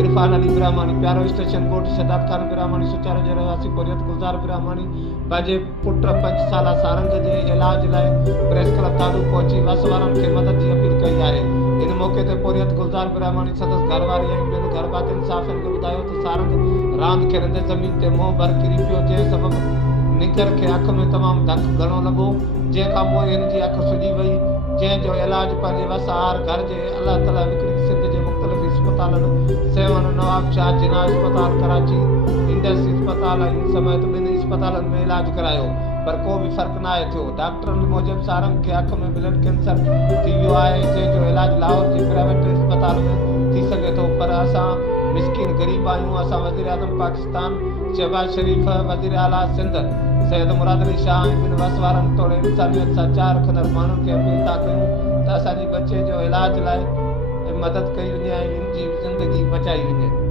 इरफान अली ब्राह्मणी, प्यारो station court शदात खान ब्राह्मणी, सुचारो जे रहवासी बोरियत गुलजार ब्राह्मणी पंहिंजे पुट 5 साला सारंग जे इलाज लाइ प्रेस क्लब तारू पहुची वसवारनि खे मदद जी अपील कई आहे। इन मौके ते बोरियत गुलजार ब्राह्मणी सदस्य घरवारी ऐं ॿियनि घर भातियुनि साफ़ियुनि खे ॿुधायो त सारंग रांदि खेॾंदे ज़मीन ते मुंहुं भर किरी पियो, जंहिं सबबु निगर खे अख में तमामु धकु घणो लॻो, जंहिं खां पोइ हिन जी अखि सुॼी वई, जंहिंजो इलाज पंहिंजे वसआर घर जे अलाह ताला विकिणी सिंध जे मुख़्तलिफ़ इस्पतालनि सेवन नवाब शाह जिना इस्पताल कराची, इंडस इस्पताल ऐं समेत 2 इस्पतालनि में इलाज करायो, पर को बि फ़र्क़ु नाहे थियो। डॉक्टरनि मूजिबि सारंग खे अख में ब्लड कैंसर थी वियो आहे, जंहिंजो इलाज लाहौर जे प्राइवेट इस्पताल में थी सघे थो, पर असां मिस्किन ग़रीब आहियूं। असां वज़ीर आज़म पाकिस्तान शहबाज शरीफ़, वज़ीर आला सिंध सैयद मुराद अली शाह ऐं ॿिनि वसवारनि तौरु इंसानियत सां चार रखंदड़ माण्हुनि खे अपील था कयूं त असांजे बचे जो इलाज लाइ मदद कई वञे ऐं इन जी ज़िंदगी बचाई वञे।